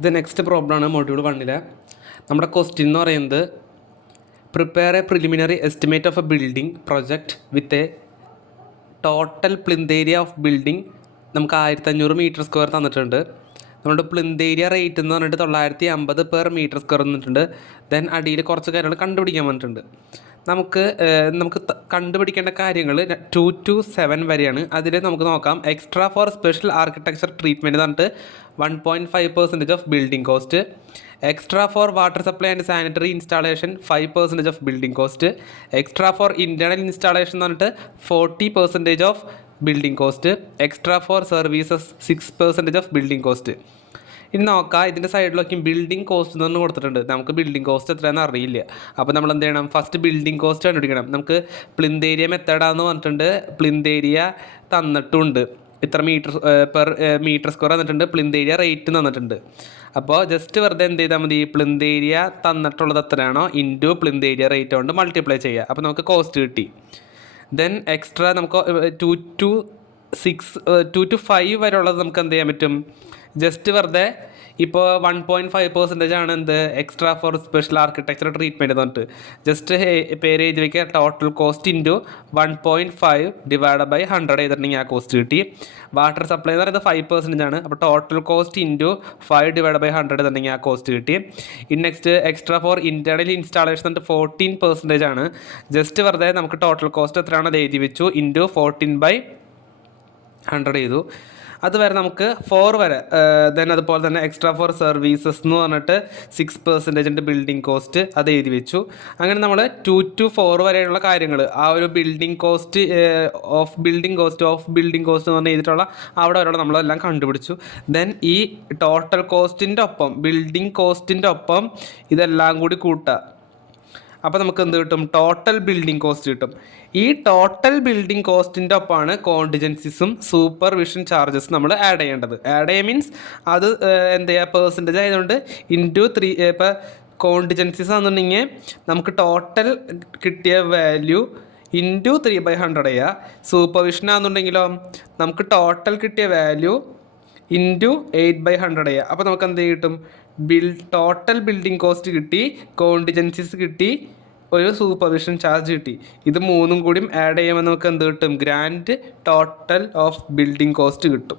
ഇത് നെക്സ്റ്റ് പ്രോബ്ലമാണ് മൊഡ്യൂൾ 1. നമ്മുടെ ക്വസ്റ്റ്യൻ എന്ന് പറയുന്നത് prepare A preliminary estimate of A building project with a total plinth area of building നമുക്ക് 1500 മീറ്റർ സ്ക്വയർ തന്നിട്ടുണ്ട്. നമ്മുടെ പ്ലിന്ത് ഏരിയ റേറ്റ് എന്ന് പറഞ്ഞിട്ട് 950 പെർ മീറ്റർ സ്ക്വയർ തന്നിട്ടുണ്ട്. ദെൻ അടിയിൽ കുറച്ച് കാര്യങ്ങൾ കണ്ടുപിടിക്കാൻ പറഞ്ഞിട്ടുണ്ട്. നമുക്ക് കണ്ടുപിടിക്കേണ്ട കാര്യങ്ങൾ 2 to 7 വരെയാണ്. അതിൽ നമുക്ക് നോക്കാം. Extra for special architecture treatment പറഞ്ഞിട്ട് 1.5% of building cost. Extra for water supply and sanitary installation 5% of building cost. Extra for internal installation എന്ന് പറഞ്ഞിട്ട് 40% of building cost. Extra for services 6% of building cost. ഇനി നോക്കാം, ഇതിൻ്റെ സൈഡിലൊക്കെ building cost എന്ന് പറഞ്ഞ് കൊടുത്തിട്ടുണ്ട്. നമുക്ക് ബിൽഡിംഗ് കോസ്റ്റ് എത്രയാണെന്ന് അറിയില്ല. അപ്പോൾ നമ്മൾ എന്ത് ചെയ്യണം? ഫസ്റ്റ് ബിൽഡിംഗ് കോസ്റ്റ് കണ്ടുപിടിക്കണം. നമുക്ക് പ്ലിന്ത് ഏരിയ മെത്തേഡാന്ന് പറഞ്ഞിട്ടുണ്ട്. പ്ലിന്ത് ഏരിയ തന്നിട്ടുണ്ട്, ഇത്ര പെർ മീറ്റർ സ്ക്വയർ തന്നിട്ടുണ്ട്. പ്ലിന്ത് ഏരിയ റേറ്റ് തന്നിട്ടുണ്ട്. അപ്പോൾ ജസ്റ്റ് വെറുതെ എന്ത് ചെയ്താൽ മതി? പ്ലിന്ത് ഏരിയ തന്നിട്ടുള്ളത് എത്രയാണോ ഇൻറ്റു പ്ലിന്ത് ഏരിയ റേറ്റ് കൊണ്ട് മൾട്ടിപ്ലൈ ചെയ്യുക. അപ്പോൾ നമുക്ക് കോസ്റ്റ് കിട്ടി. ദെൻ എക്സ്ട്രാ നമുക്ക് 2 to 5 വരെ ഉള്ളത് നമുക്ക് എന്ത് ചെയ്യാൻ പറ്റും? ജസ്റ്റ് വെറുതെ ഇപ്പോൾ 1.5% ആണ് എന്ത് extra for special architecture treatment എന്ന് പറഞ്ഞിട്ട് ജസ്റ്റ് പേര് എഴുതി വയ്ക്കുക. Total cost into 1.5 divide by 100 ചെയ്തിട്ടുണ്ടെങ്കിൽ ആ കോസ്റ്റ് കിട്ടി. വാട്ടർ സപ്ലൈ എന്ന് പറയുന്നത് 5% ആണ്. അപ്പോൾ total cost into 5 divide by 100 ചെയ്തിട്ടുണ്ടെങ്കിൽ ആ കോസ്റ്റ് കിട്ടി. ഇനി next extra for internal installation എന്നിട്ട് 14% ആണ്. ജസ്റ്റ് വെറുതെ നമുക്ക് ടോട്ടൽ കോസ്റ്റ് എത്രയാണ് അത് എഴുതി വെച്ചു. ഇൻറ്റു 14/100 ചെയ്തു. അതുവരെ നമുക്ക് 4 വരെ. ദെൻ അതുപോലെ തന്നെ എക്സ്ട്രാ ഫോർ സർവീസസ് എന്ന് പറഞ്ഞിട്ട് 6% ബിൽഡിംഗ് കോസ്റ്റ് അത് എഴുതി വെച്ചു. അങ്ങനെ നമ്മൾ 2 to 4 വരെയുള്ള കാര്യങ്ങൾ ആ ഒരു building cost of building cost എന്ന് പറഞ്ഞ് എഴുതിയിട്ടുള്ള അവിടെ വരെയുള്ള നമ്മളെല്ലാം കണ്ടുപിടിച്ചു. ദെൻ ഈ ടോട്ടൽ കോസ്റ്റിൻ്റെ ഒപ്പം ബിൽഡിംഗ് കോസ്റ്റിൻ്റെ ഒപ്പം ഇതെല്ലാം കൂടി കൂട്ടുക. അപ്പോൾ നമുക്ക് എന്ത് കിട്ടും? ടോട്ടൽ ബിൽഡിംഗ് കോസ്റ്റ് കിട്ടും. ഈ ടോട്ടൽ ബിൽഡിംഗ് കോസ്റ്റിൻ്റെ ഒപ്പമാണ് കോണ്ടിജൻസിസും സൂപ്പർവിഷൻ ചാർജസ് നമ്മൾ ആഡ് ചെയ്യേണ്ടത്. ആഡ് ചെയ്യുക മീൻസ് അത് എന്ത് ചെയ്യുക? പെർസെൻറ്റേജ് ആയതുകൊണ്ട് ഇൻറ്റു 3. ഇപ്പോൾ കോണ്ടിജൻസിസ് ആണെന്നുണ്ടെങ്കിൽ നമുക്ക് ടോട്ടൽ കിട്ടിയ വാല്യൂ ഇൻറ്റു 3/100 ചെയ്യുക. സൂപ്പർവിഷൻ ആണെന്നുണ്ടെങ്കിലോ നമുക്ക് ടോട്ടൽ കിട്ടിയ വാല്യൂ ഇൻറ്റു 8/100 ചെയ്യുക. അപ്പോൾ നമുക്ക് എന്ത് കിട്ടും? ടോട്ടൽ ബിൽഡിംഗ് കോസ്റ്റ് കിട്ടി, കോണ്ടിജൻസിസ് കിട്ടി, ഒരു സൂപ്പർവിഷൻ ചാർജ് കിട്ടി. ഇത് മൂന്നും കൂടിയും ആഡ് ചെയ്യുമ്പോൾ നമുക്ക് എന്ത് കിട്ടും? Grand total of building cost കിട്ടും.